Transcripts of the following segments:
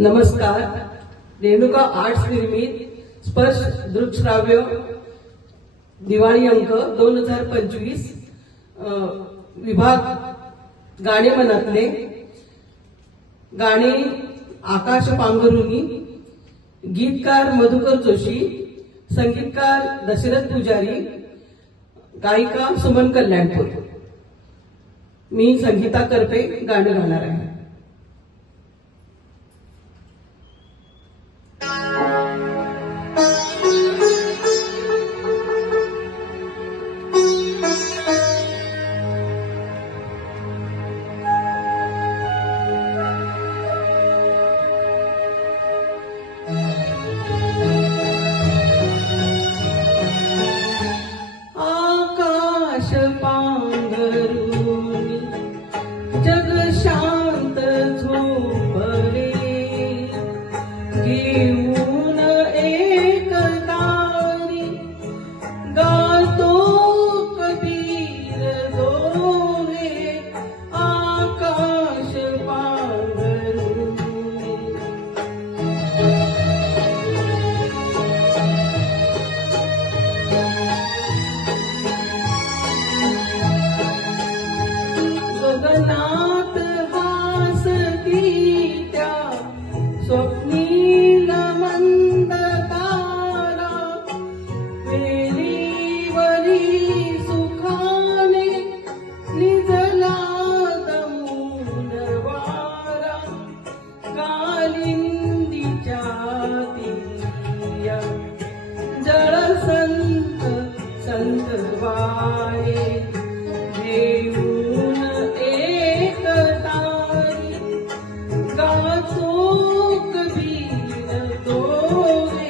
नमस्कार. रेणुका आर्ट्स निर्मित स्पर्श दृकश्राव्य दिवाळी अंक दोन हजार पंचवीस विभाग गाणे मनातले गाणे आकाश पांघरुनी गीतकार मधुकर जोशी संगीतकार दशरथ पुजारी गायिका सुमन कल्याणपूर. मी संगीता करपे गाणं गाणार आहे. So holy.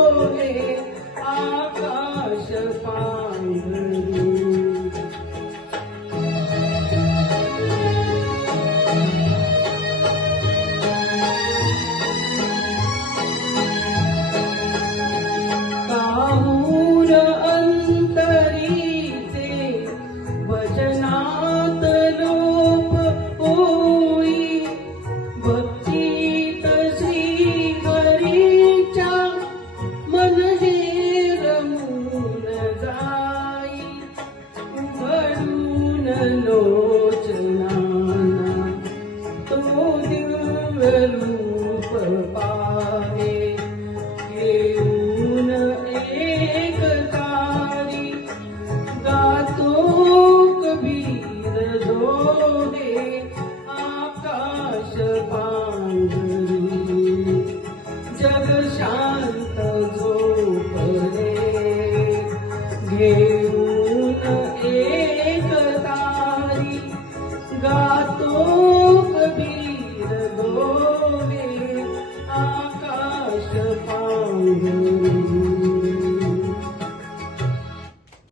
रूप पाहे घेऊन एक तारी गातो कबीर दोहे आकाश पांघरुनी जग शांत झोपले घेऊ कबीर दोहे आकाश पांघरुनी